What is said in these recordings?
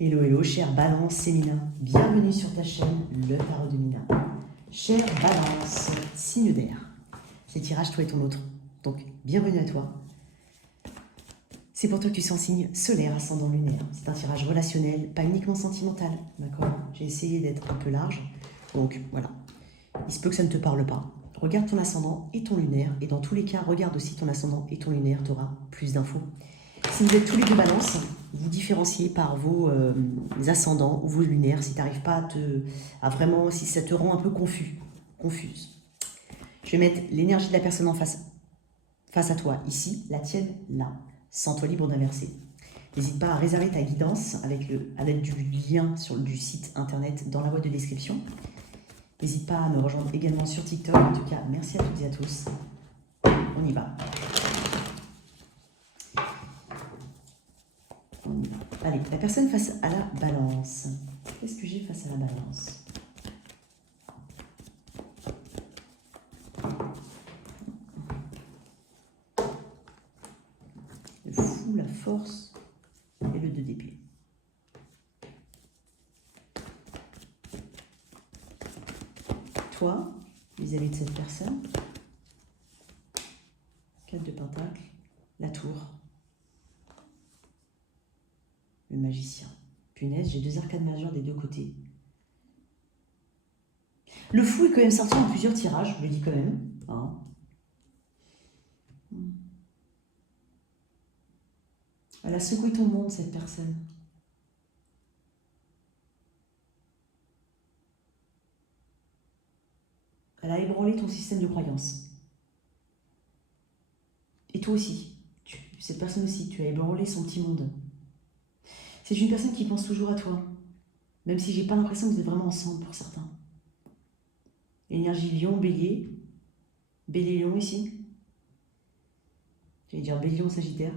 Hello, hello, cher Balance, c'est Mina. Bienvenue sur ta chaîne, le Tarot de Mina. Cher Balance, signe d'air. C'est tirage toi et ton autre. Donc, bienvenue à toi. C'est pour toi que tu sens signe solaire, ascendant lunaire. C'est un tirage relationnel, pas uniquement sentimental, d'accord? J'ai essayé d'être un peu large. Donc, voilà. Il se peut que ça ne te parle pas. Regarde ton ascendant et ton lunaire. Et dans tous les cas, regarde aussi ton ascendant et ton lunaire. Tu auras plus d'infos. Si vous êtes tous les deux Balance, vous différenciez par vos ascendants ou vos lunaires si tu n'arrives pas à vraiment, si ça te rend un peu confuse. Je vais mettre l'énergie de la personne en face à toi, ici, la tienne, là. Sens-toi libre d'inverser. N'hésite pas à réserver ta guidance à l'aide du lien du site internet dans la boîte de description. N'hésite pas à me rejoindre également sur TikTok. En tout cas, merci à toutes et à tous. On y va. Allez, la personne face à la balance. Qu'est-ce que j'ai face à la balance? Le fou, la force et le 2 d'épée. Toi, vis-à-vis de cette personne, 4 de pentacles, la tour. Le magicien. Punaise, j'ai 2 arcades majeures des deux côtés. Le fou est quand même sorti en plusieurs tirages, je le dis quand même. Hein. Elle a secoué ton monde, cette personne. Elle a ébranlé ton système de croyance. Et toi aussi. Cette personne aussi, tu as ébranlé son petit monde. C'est une personne qui pense toujours à toi. Même si j'ai pas l'impression que vous êtes vraiment ensemble pour certains. Énergie lion, bélier. Bélier lion ici. J'allais dire bélier sagittaire.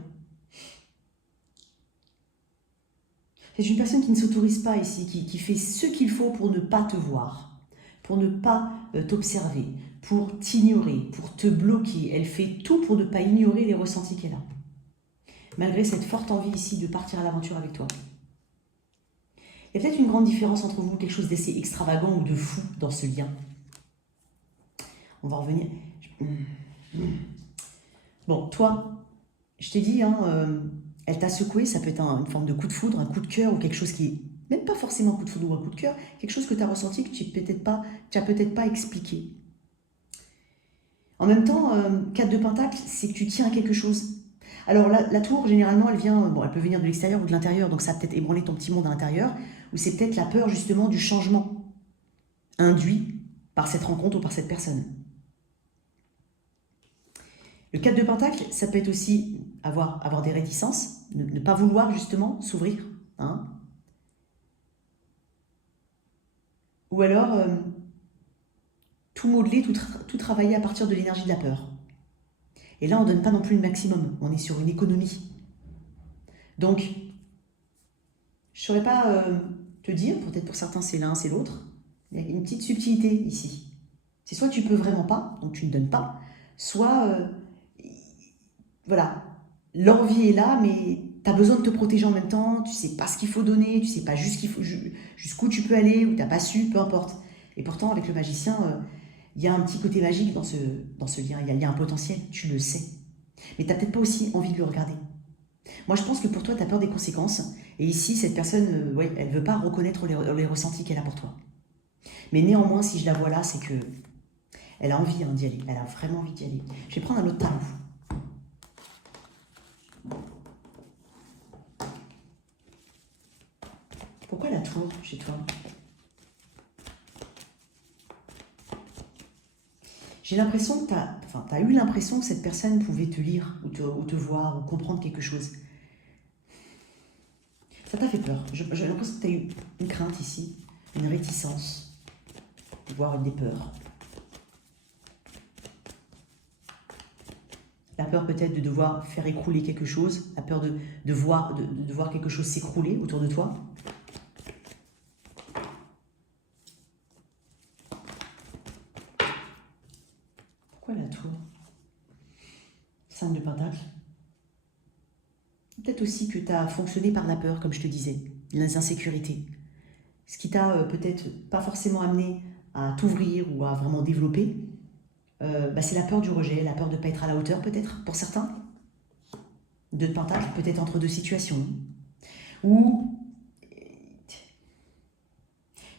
C'est une personne qui ne s'autorise pas ici, qui fait ce qu'il faut pour ne pas te voir, pour ne pas t'observer, pour t'ignorer, pour te bloquer. Elle fait tout pour ne pas ignorer les ressentis qu'elle a. Malgré cette forte envie ici de partir à l'aventure avec toi. Il y a peut-être une grande différence entre vous, quelque chose d'assez extravagant ou de fou dans ce lien. On va revenir. Bon, toi, je t'ai dit, hein, elle t'a secoué, ça peut être une forme de coup de foudre, un coup de cœur ou quelque chose qui est même pas forcément un coup de foudre ou un coup de cœur, quelque chose que tu as ressenti que tu n'as peut-être pas expliqué. En même temps, 4 de Pentacle, c'est que tu tiens à quelque chose. Alors la tour, généralement, elle vient, bon, elle peut venir de l'extérieur ou de l'intérieur, donc ça a peut-être ébranlé ton petit monde à l'intérieur, ou c'est peut-être la peur justement du changement induit par cette rencontre ou par cette personne. Le 4 de Pentacle, ça peut être aussi avoir des réticences, ne pas vouloir justement s'ouvrir. Hein. Ou alors, tout modeler, tout travailler à partir de l'énergie de la peur. Et là, on ne donne pas non plus le maximum, on est sur une économie. Donc, je ne saurais pas te dire, peut-être pour certains c'est l'un, c'est l'autre, il y a une petite subtilité ici. C'est soit tu peux vraiment pas, donc tu ne donnes pas, soit, voilà, l'envie est là, mais tu as besoin de te protéger en même temps, tu ne sais pas ce qu'il faut donner, tu ne sais pas jusqu'où tu peux aller, ou tu n'as pas su, peu importe. Et pourtant, avec le magicien, il y a un petit côté magique dans ce lien, il y a un potentiel, tu le sais. Mais tu n'as peut-être pas aussi envie de le regarder. Moi, je pense que pour toi, tu as peur des conséquences. Et ici, cette personne, ouais, elle ne veut pas reconnaître les ressentis qu'elle a pour toi. Mais néanmoins, si je la vois là, c'est que elle a envie d'y aller. Elle a vraiment envie d'y aller. Je vais prendre un autre tarot. Pourquoi la tour chez toi? J'ai l'impression que tu as eu l'impression que cette personne pouvait te lire ou te voir ou comprendre quelque chose. Ça t'a fait peur. J'ai l'impression que tu as eu une crainte ici, une réticence, voire des peurs. La peur peut-être de devoir faire écrouler quelque chose, la peur de voir quelque chose s'écrouler autour de toi. Pourquoi la tour? 5 de Pentacle. Peut-être aussi que tu as fonctionné par la peur, comme je te disais. les insécurités. Ce qui t'a peut-être pas forcément amené à t'ouvrir ou à vraiment développer, c'est la peur du rejet, la peur de ne pas être à la hauteur peut-être, pour certains. Deux de pentacle, peut-être entre deux situations. Ou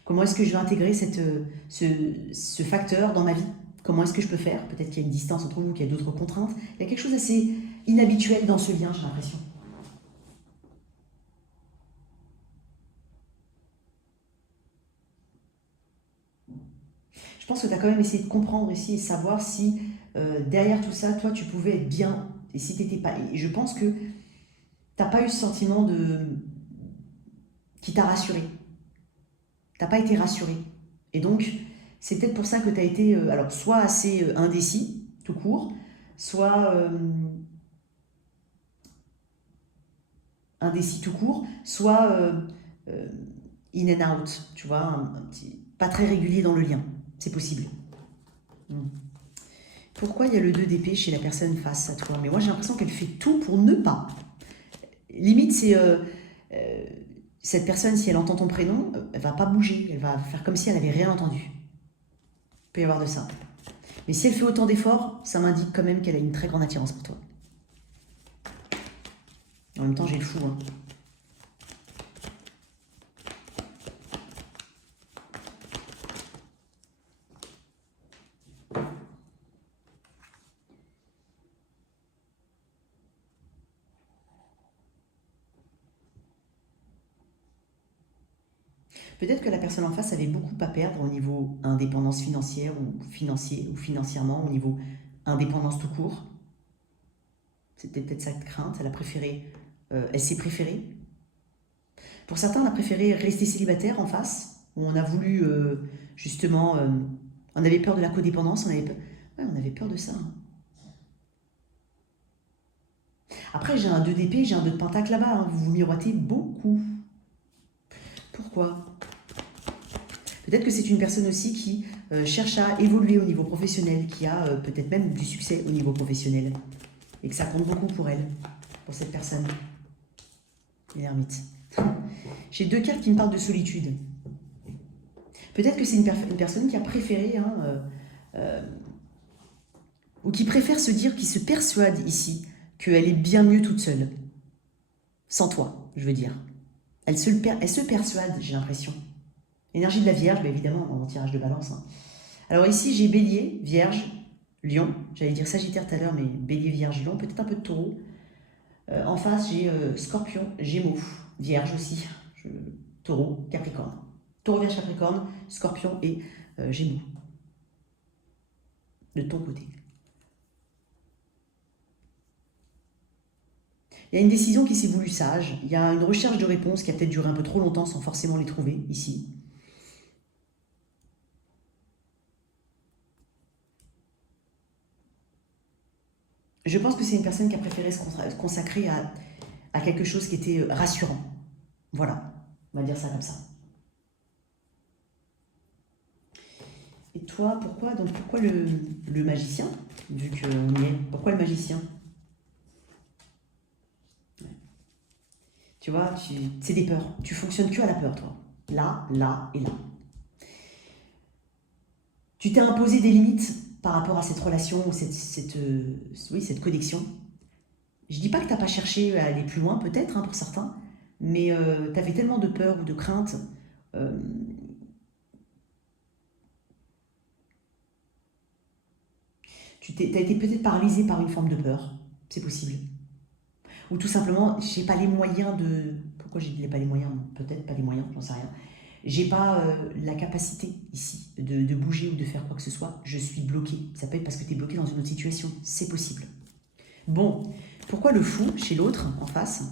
comment est-ce que je vais intégrer ce facteur dans ma vie? Comment est-ce que je peux faire? Peut-être qu'il y a une distance entre nous, qu'il y a d'autres contraintes. Il y a quelque chose d'assez inhabituel dans ce lien, j'ai l'impression. Je pense que tu as quand même essayé de comprendre ici et savoir si derrière tout ça, toi, tu pouvais être bien. Et si tu n'étais pas. Et je pense que tu n'as pas eu ce sentiment qui t'a rassuré. Tu n'as pas été rassuré. Et donc, c'est peut-être pour ça que tu as été alors soit assez indécis, tout court, soit indécis tout court, soit in and out, tu vois, pas très régulier dans le lien. C'est possible. Pourquoi il y a le 2 d'épée chez la personne face à toi? Mais moi, j'ai l'impression qu'elle fait tout pour ne pas. Limite, c'est cette personne, si elle entend ton prénom, elle va pas bouger. Elle va faire comme si elle n'avait rien entendu. Il peut y avoir de ça. Mais si elle fait autant d'efforts, ça m'indique quand même qu'elle a une très grande attirance pour toi. En même temps, j'ai le fou. Hein. Peut-être que la personne en face avait beaucoup à perdre au niveau indépendance financière ou financièrement, au niveau indépendance tout court. C'était peut-être sa crainte, elle a préféré, elle s'est préférée. Pour certains, on a préféré rester célibataire en face, où on a voulu justement, on avait peur de la codépendance, on avait peur de ça. Hein. Après, j'ai un 2 d'épée, j'ai un 2 de pentacle là-bas, hein, vous vous miroitez beaucoup. Pourquoi? Peut-être que c'est une personne aussi qui cherche à évoluer au niveau professionnel, qui a peut-être même du succès au niveau professionnel. Et que ça compte beaucoup pour elle, pour cette personne. L'ermite. J'ai 2 cartes qui me parlent de solitude. Peut-être que c'est une personne qui a préféré, ou qui préfère se dire, qui se persuade ici, qu'elle est bien mieux toute seule. Sans toi, je veux dire. Elle se persuade, j'ai l'impression. Énergie de la Vierge, bah évidemment, dans mon tirage de balance. Hein. Alors ici, j'ai Bélier, Vierge, Lion. J'allais dire Sagittaire tout à l'heure, mais Bélier, Vierge, Lion. Peut-être un peu de Taureau. En face, j'ai Scorpion, Gémeaux, Vierge aussi. Taureau, Capricorne. Taureau, Vierge, Capricorne, Scorpion et Gémeaux. De ton côté. Il y a une décision qui s'est voulue sage. Il y a une recherche de réponses qui a peut-être duré un peu trop longtemps sans forcément les trouver ici. Je pense que c'est une personne qui a préféré se consacrer à quelque chose qui était rassurant. Voilà, on va dire ça comme ça. Et toi, pourquoi le magicien? Vu qu'on y est, pourquoi le magicien? Tu vois, c'est des peurs. Tu fonctionnes que à la peur, toi. Là, là et là. Tu t'es imposé des limites par rapport à cette relation ou cette connexion. Je dis pas que tu n'as pas cherché à aller plus loin, peut-être, hein, pour certains, mais tu avais tellement de peur ou de crainte. Tu as été peut-être paralysé par une forme de peur. C'est possible. Ou tout simplement, j'ai pas les moyens de... Pourquoi j'ai dit pas les moyens? Peut-être pas les moyens, j'en sais rien. J'ai pas la capacité ici de bouger ou de faire quoi que ce soit. Je suis bloqué. Ça peut être parce que tu es bloqué dans une autre situation. C'est possible. Bon, pourquoi le fou chez l'autre en face?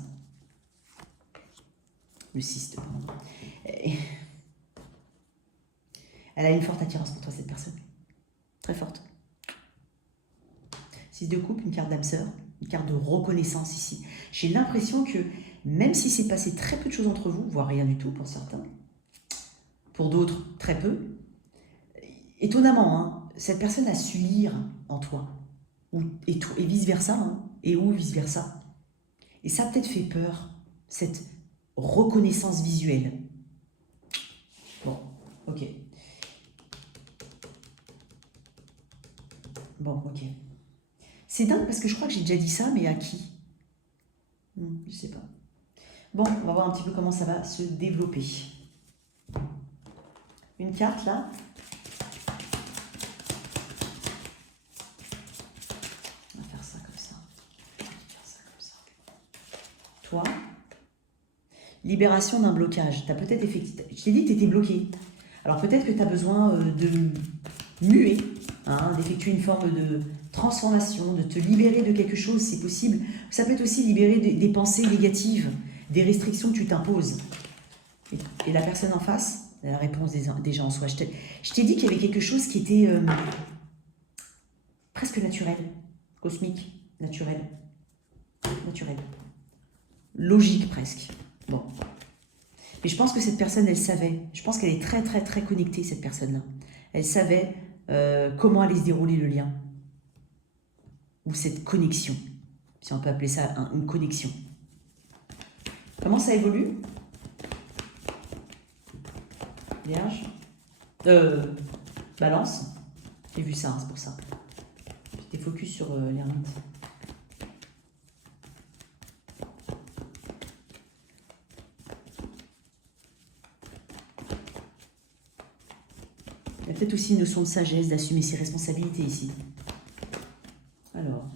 Le 6 de pente. Elle a une forte attirance pour toi, cette personne. Très forte. 6 de coupe, une carte d'âme sœur, une carte de reconnaissance ici. J'ai l'impression que même si c'est passé très peu de choses entre vous, voire rien du tout pour certains, pour d'autres très peu, étonnamment, hein, cette personne a su lire en toi, et vice-versa, hein, et ou vice-versa. Et ça a peut-être fait peur, cette reconnaissance visuelle. Bon, ok. Bon, ok. C'est dingue parce que je crois que j'ai déjà dit ça, mais à qui? Je sais pas. Bon, on va voir un petit peu comment ça va se développer. Une carte là. On va faire ça comme ça. Toi, libération d'un blocage. Tu as peut-être effectivement. Je t'ai dit que tu étais bloqué. Alors peut-être que tu as besoin de muer, hein, d'effectuer une forme de transformation, de te libérer de quelque chose, c'est possible. Ça peut être aussi libérer des pensées négatives, des restrictions que tu t'imposes. Et la personne en face, la réponse déjà en soi. Je t'ai dit qu'il y avait quelque chose qui était presque naturel, cosmique, naturel, logique presque. Bon. Mais je pense que cette personne, elle savait. Je pense qu'elle est très, très, très connectée, cette personne-là. Elle savait comment allait se dérouler le lien. Ou cette connexion. Si on peut appeler ça une connexion. Comment ça évolue? Vierge. Balance. J'ai vu ça, hein, c'est pour ça. J'étais focus sur l'ermite. Il y a peut-être aussi une notion de sagesse, d'assumer ses responsabilités ici. Alors,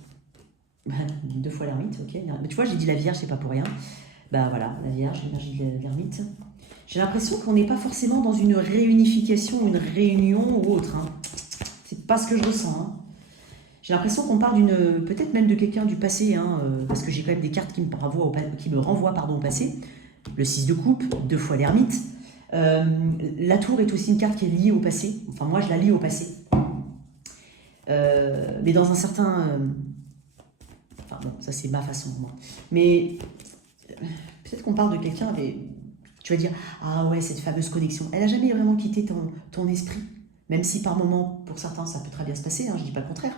deux fois l'ermite, ok. Mais tu vois, j'ai dit la Vierge, c'est pas pour rien. Ben voilà, la Vierge, l'énergie de l'ermite. J'ai l'impression qu'on n'est pas forcément dans une réunification, une réunion ou autre. Hein. C'est pas ce que je ressens. Hein. J'ai l'impression qu'on parle peut-être même de quelqu'un du passé, hein, parce que j'ai quand même des cartes qui me renvoient au passé. Le 6 de coupe, deux fois l'ermite. La tour est aussi une carte qui est liée au passé. Enfin, moi, je la lie au passé. Mais dans un certain... Enfin, bon, ça, c'est ma façon, moi. Mais peut-être qu'on parle de quelqu'un, tu vas dire, ah ouais, cette fameuse connexion. Elle n'a jamais vraiment quitté ton esprit. Même si par moment, pour certains, ça peut très bien se passer, hein, je ne dis pas le contraire.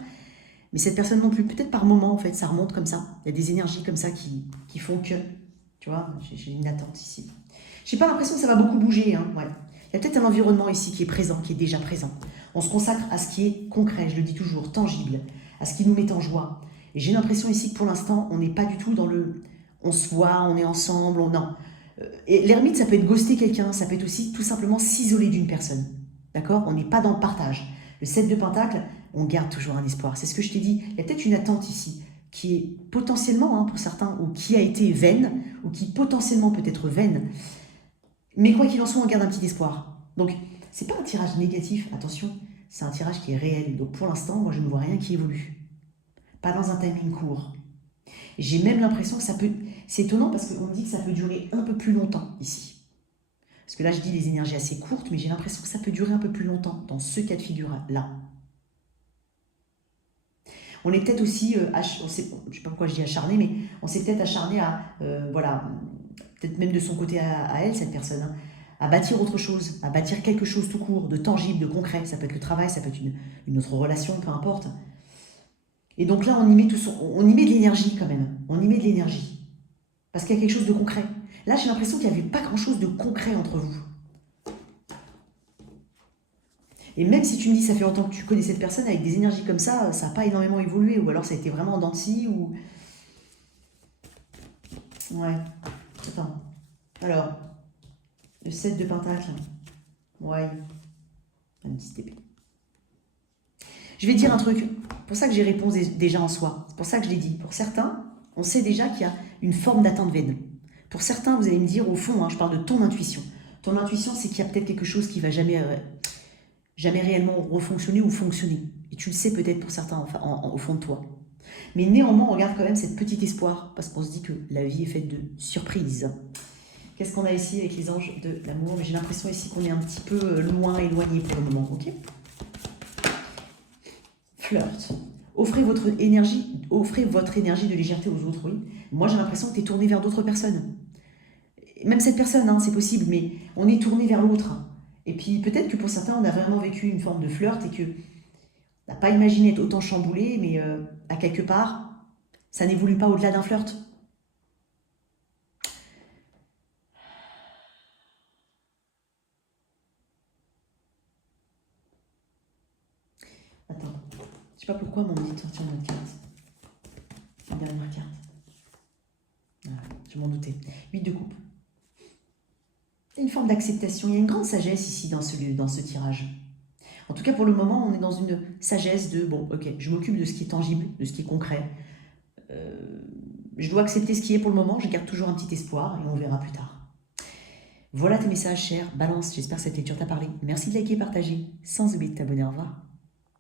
Mais cette personne non plus, peut-être par moment, en fait, ça remonte comme ça. Il y a des énergies comme ça qui font que... Tu vois, j'ai une attente ici. J'ai pas l'impression que ça va beaucoup bouger. Hein, ouais. Il y a peut-être un environnement ici qui est présent, qui est déjà présent. On se consacre à ce qui est concret, je le dis toujours, tangible, à ce qui nous met en joie. Et j'ai l'impression ici que pour l'instant, on n'est pas du tout dans le... On se voit, on est ensemble, non. Et l'ermite, ça peut être ghoster quelqu'un, ça peut être aussi tout simplement s'isoler d'une personne. D'accord? On n'est pas dans le partage. Le 7 de Pentacle, on garde toujours un espoir. C'est ce que je t'ai dit. Il y a peut-être une attente ici qui est potentiellement, hein, pour certains, ou qui a été vaine, ou qui potentiellement peut être vaine. Mais quoi qu'il en soit, on garde un petit espoir. Donc, c'est pas un tirage négatif, attention, c'est un tirage qui est réel. Donc pour l'instant, moi, je ne vois rien qui évolue. Pas dans un timing court. J'ai même l'impression que ça peut... C'est étonnant parce qu'on me dit que ça peut durer un peu plus longtemps ici. Parce que là, je dis des énergies assez courtes, mais j'ai l'impression que ça peut durer un peu plus longtemps dans ce cas de figure-là. On est peut-être aussi, je ne sais pas pourquoi je dis acharné, mais on s'est peut-être acharné à, voilà, peut-être même de son côté à elle, cette personne, hein, à bâtir autre chose, à bâtir quelque chose tout court, de tangible, de concret. Ça peut être le travail, ça peut être une autre relation, peu importe. Et donc là, on y met de l'énergie quand même. On y met de l'énergie. Parce qu'il y a quelque chose de concret. Là, j'ai l'impression qu'il n'y avait pas grand-chose de concret entre vous. Et même si tu me dis, ça fait longtemps que tu connais cette personne, avec des énergies comme ça n'a pas énormément évolué. Ou alors ça a été vraiment en dents de scie, ou... Ouais. Attends. Alors, le 7 de Pentacle. Ouais. Une petite épée. Je vais te dire un truc. C'est pour ça que j'ai réponse déjà en soi. C'est pour ça que je l'ai dit. Pour certains, on sait déjà qu'il y a une forme d'attente vaine. Pour certains, vous allez me dire, au fond, hein, je parle de ton intuition. Ton intuition, c'est qu'il y a peut-être quelque chose qui va jamais réellement refonctionner ou fonctionner. Et tu le sais peut-être pour certains au fond de toi. Mais néanmoins, on regarde quand même cette petite espoir, parce qu'on se dit que la vie est faite de surprises. Qu'est-ce qu'on a ici avec les anges de l'amour? J'ai l'impression ici qu'on est un petit peu loin, éloigné pour le moment, ok? Flirt. Offrez votre énergie de légèreté aux autres, oui. Moi, j'ai l'impression que tu es tourné vers d'autres personnes. Même cette personne, hein, c'est possible, mais on est tourné vers l'autre. Et puis, peut-être que pour certains, on a vraiment vécu une forme de flirt et qu'on n'a pas imaginé être autant chamboulé, mais à quelque part, ça n'évolue pas au-delà d'un flirt. Attends, je sais pas pourquoi, mais on me dit de sortir une autre carte. Une dernière carte. Ah, je m'en doutais. 8 de coupe. Il y a une forme d'acceptation, il y a une grande sagesse ici dans ce tirage. En tout cas, pour le moment, on est dans une sagesse de, bon, ok, je m'occupe de ce qui est tangible, de ce qui est concret. Je dois accepter ce qui est pour le moment, je garde toujours un petit espoir et on verra plus tard. Voilà tes messages, chers Balance. J'espère que cette lecture t'a parlé. Merci de liker et partager. Sans oublier de t'abonner. Au revoir.